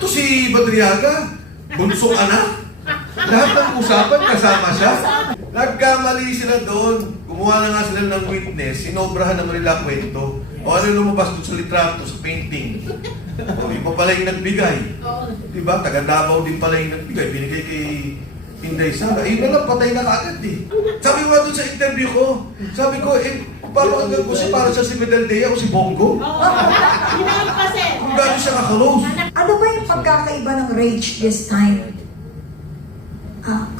to si Badriaga? Bunsong anak? Lahat ng usapan kasama siya? Nagkamali sila doon. Gumawa na nga sila ng witness, sinobrahan naman nila kwento. O ano lumabas doon sa litrato, sa painting? O iba pala yung nagbigay. Diba? Taga Davao din pala yung nagbigay. Binigay kay Inday Sara. Ayun na lang, patay na kaagad eh. Sabi ko nga doon sa interview ko, sabi ko, paano hanggang ko siya para siya si Medaldea o si Bongo? Kung gano'n siya kakalose. Ano ba yung pagkakaiba ng rage this time?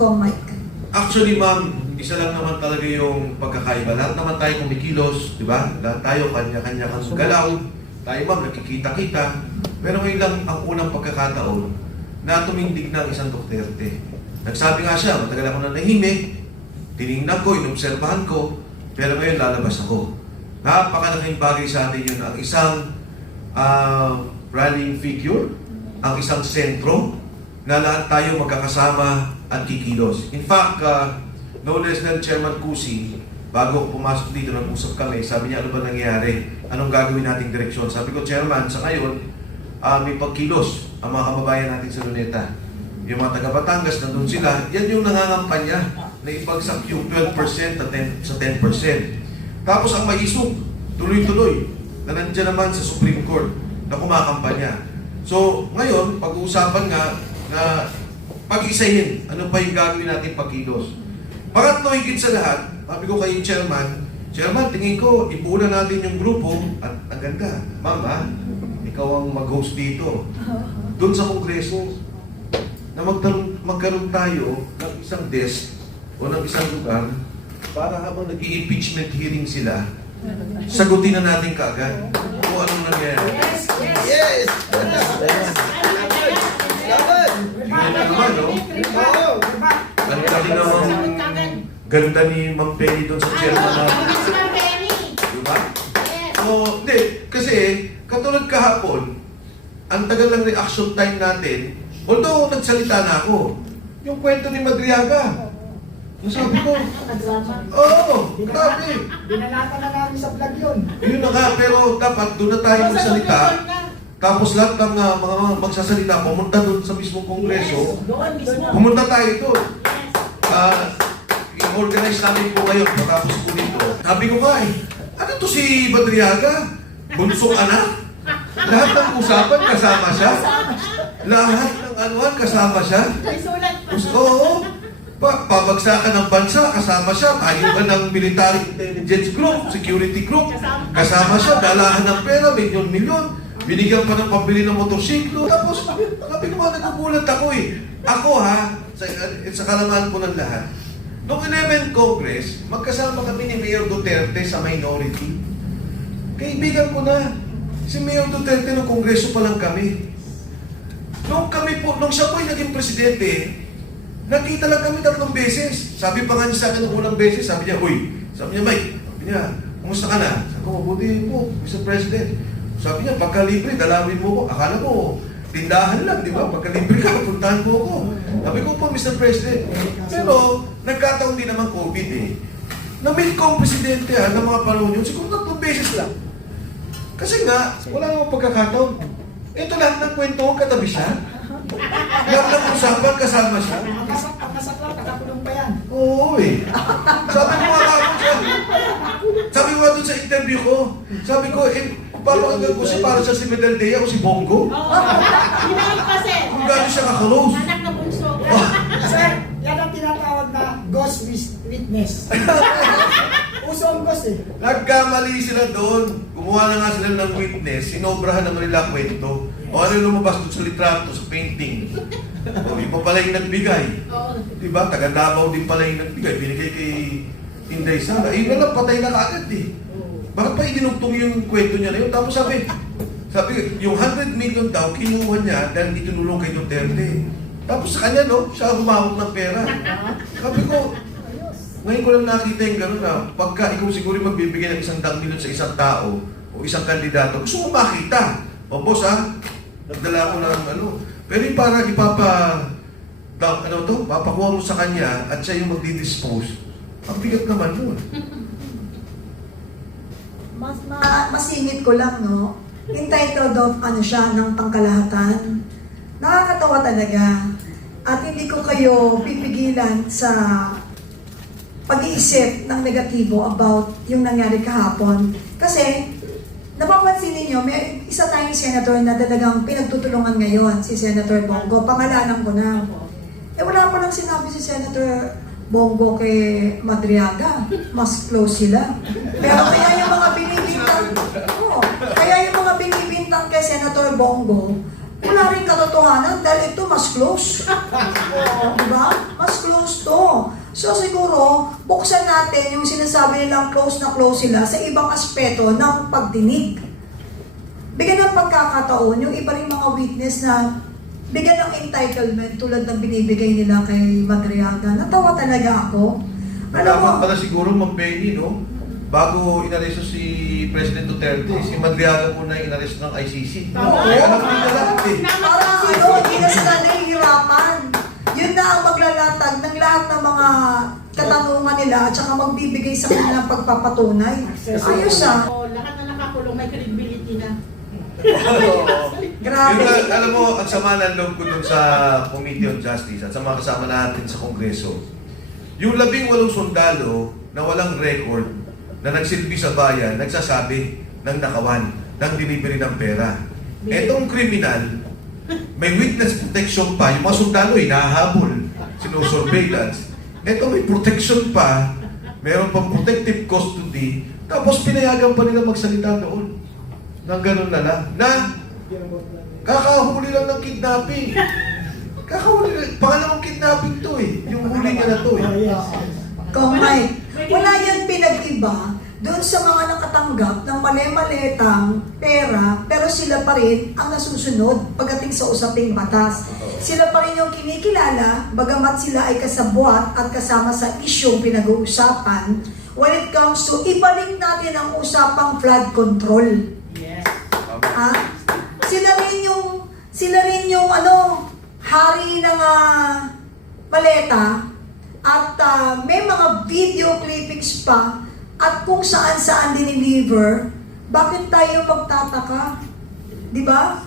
Mike. Actually, ma'am, isa lang naman talaga yung pagkakaiba. Lahat naman tayo kumikilos, di ba? Lahat tayo kanya-kanya kang galaw. Tayo, ma'am, nakikita-kita. Pero ngayon lang ang unang pagkakataon na tumindig ng isang Duterte. Nagsabi nga siya, matagal ako na nahimik. Tinignan ko, inobserbahan ko. Pero ngayon lalabas ako. Napakalaking bagay sa atin yun. Ang isang rallying figure, ang isang sentro, na lahat tayo magkakasama at kikilos. In fact, no less than Chairman Cusi, bago ako pumasok dito, nag-usap kami, sabi niya, ano ba nangyayari? Anong gagawin nating direksyon? Sabi ko, Chairman, sa ngayon, may pagkilos ang mga kababayan natin sa Luneta. Yung mga taga-Batangas, nandun sila, yan yung nangangampanya na ipagsak yung 12% sa 10%. Tapos ang maisog, tuloy-tuloy, na nandiyan naman sa Supreme Court na kumakampanya. So, ngayon, pag-uusapan nga na pag-isahin, ano pa yung gagawin natin pagkilos. Pangatlo, higit sa lahat, sabi ko kay Chairman, tingin ko, ipunan natin yung grupo, at ang ganda, Mama, ikaw ang mag-host dito. Doon sa Kongreso, na magkaroon tayo ng isang desk o ng isang lugar para habang nag-i-impeachment hearing sila, sagutin na natin kaagad kung anong nangyayari. Yes! Tingnan na naman, no? Ganda ni Ma'am Penny doon sa chairman natin. Diba? So, hindi. Kasi, katulad kahapon, ang tagal ng reaction time natin, although nagsalita na ako, yung kwento ni Madriaga, nasabi ko, grabe. Binalata na namin sa vlog yun. Yun na nga, pero dapat doon na tayo magsalita. Tapos lahat ng mga magsasalita, pumunta doon sa mismong kongreso. Pumunta tayo doon. I-organize namin po ngayon, matapos po dito. Sabi ko nga ano to si Badriaga? Bunsong anak? Lahat ng usapan kasama siya? Lahat ng anuan kasama siya? Oo. Pabagsakan ng bansa, kasama siya. Ayugan ng military intelligence group, security group, kasama siya. Dalahan ng pera, milyon-milyon. Binigyan pa ng pambili ng motorsiklo. Tapos, sabi ko mga nagugulat ako Ako sa kalaman po ng lahat, noong 11th Congress, magkasama kami ni Mayor Duterte sa minority. Kaibigan ko na, si Mayor Duterte ng Kongreso pa lang kami. Nung siya po naging presidente, nakita lang kami 3 beses. Sabi pa nga niya sa akin ng unang beses, sabi niya, Mike, kumusta ka na? Sabi ko, mabuti po, Mr. President. Sabi niya, pagka-libre, dalawin mo ko. Akala ko, tindahan lang, di ba? Pagka-libre ka, puntahan mo ko. Sabi ko po, Mr. President. Pero, nagkataon din naman COVID Na-meet ko ang presidente ng mga panahon yun, siguro 3 beses lang. Kasi nga, wala namang pagkakataon. Ito lahat ng kwento, katabi siya. Lahat ng usapan, kasama siya. Pagkasak lang, nakakulong pa yan. Oo Sabi ko nga ako siya. Sabi ko nga doon sa interview ko, sabi ko, paano hanggang ko siya para siya si Medaldea o si Bongo? Kung gano'n siya kakalose. Sir, yan ang tinatawag na ghost witness. Uso ang ghost Nagkamali sila doon. Gumawa na nga sila ng witness, sinobrahan naman nila kwento. O ano lumabas doon sa litrato, sa painting? O iba pala yung nagbigay. Diba? Taga Davao din pala yung nagbigay. Binigay kay Inday Sara. Ayun na lang, patay na kaagad Bakit pa idinugtong yung kwento niya na yun? Tapos sabi, yung 100 million daw, kinuha niya dahil itinulong kay Duterte. Tapos sa kanya, siya humawak ng pera. Sabi ko, ngayon ko lang nakita yung gano'n na pagka ikaw siguro magbibigay ng 100 million sa isang tao o isang kandidato, gusto mo makita. O boss nagdala ko ng Pero yung para papakuha mo sa kanya at siya yung magdi-dispose, ang bigat naman nun. Masingit ko lang, entitled of siya ng pangkalahatan. natawa talaga. At hindi ko kayo pipigilan sa pag-iisip ng negatibo about yung nangyari kahapon. Kasi, napapansin ninyo, may isa tayong senator na talagang pinagtutulungan ngayon, si Senator Bongo. Pangalanan ko na. Wala pa lang sinabi si Senator Bongo kay Madriaga. Mas close sila. Pero kaya yung mga binibintang, kaya yung mga binibintang kay Senator Bongo, wala rin katotohanan dahil ito mas close. Diba? Mas close to. So siguro, buksan natin yung sinasabi nilang close na close sila sa ibang aspeto ng pagdinig. Bigyan ng pagkakataon yung iba rin mga witness na bigyan ng entitlement tulad ng binibigay nila kay Madriaga. Natawa talaga ako. Alam mo, Tama pala siguro, Ma'am Penny, no? Bago inaresto si President Duterte, si Madriaga muna yung inaresto ng ICC. Tama. Kaya alam nila lahat eh. parang hindi na sila nahihirapan. Yun na ang maglalatag ng lahat ng mga katanungan nila at saka magbibigay sa kanila ng pagpapatunay. Ayos ah. Oo, lahat na nakakulong may credibility na. Grabe. Yun nga, alam mo, ang sama ng loob ko dun sa Committee on Justice at sa mga kasama natin sa Kongreso, yung 18 sundalo na walang record na nagsilbi sa bayan, nagsasabi ng nakawan, ng delivery ng pera. Etong kriminal, may witness protection pa, yung mga sundalo hinahabol, sinusurveillance. Eto may protection pa, meron pang protective custody, tapos pinayagan pa nila magsalita doon. Nang ganun na lang. Na, kakahuli lang ng kidnapping. Kakahuli lang. Pangalawang kidnapping to eh. Yung huli niya na to eh. Kung wala yan pinag-iba doon sa mga nakatanggap ng mali-malitang pera, pero sila pa rin ang nasusunod pagdating sa usaping batas. Sila pa rin yung kinikilala, bagamat sila ay kasabwat at kasama sa isyong pinag-uusapan when it comes to ibalik natin ang usapang flood control. Yes. Ha? Sila rin yung hari ng maleta at may mga video clippings pa at kung saan-saan diniliver, bakit tayo magtataka? Di ba?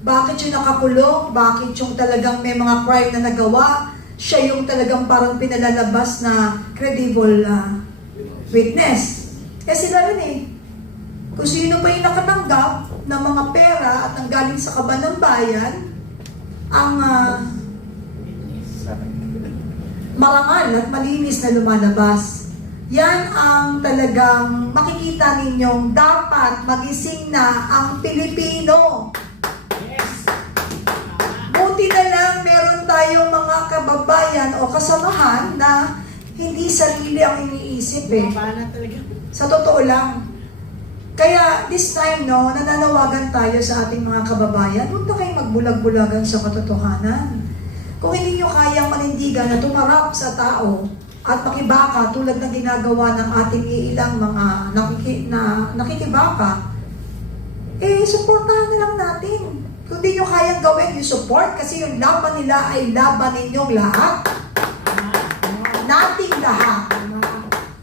Bakit yung nakakulong? Bakit yung talagang may mga crime na nagawa? Siya yung talagang parang pinalalabas na credible witness. Eh sila rin eh. Kung sino pa yung nakatanggap ng mga pera at ang galing sa kaban ng bayan, ang marangal at malinis na lumalabas. Yan ang talagang makikita ninyong dapat magising na ang Pilipino. Yes. Buti na lang meron tayong mga kababayan o kasamahan na hindi sarili ang iniisip eh. Bumaba na talaga. Sa totoo lang. Kaya this time, nananawagan tayo sa ating mga kababayan, huwag na kayong magbulag-bulagan sa katotohanan. Kung hindi nyo kayang manindigan na tumarap sa tao at makibaka tulad ng ginagawa ng ating ilang mga nakikibaka, supportahan na lang natin. Kung hindi nyo kayang gawin yung support kasi yung laban nila ay laban ninyong lahat. Nating lahat.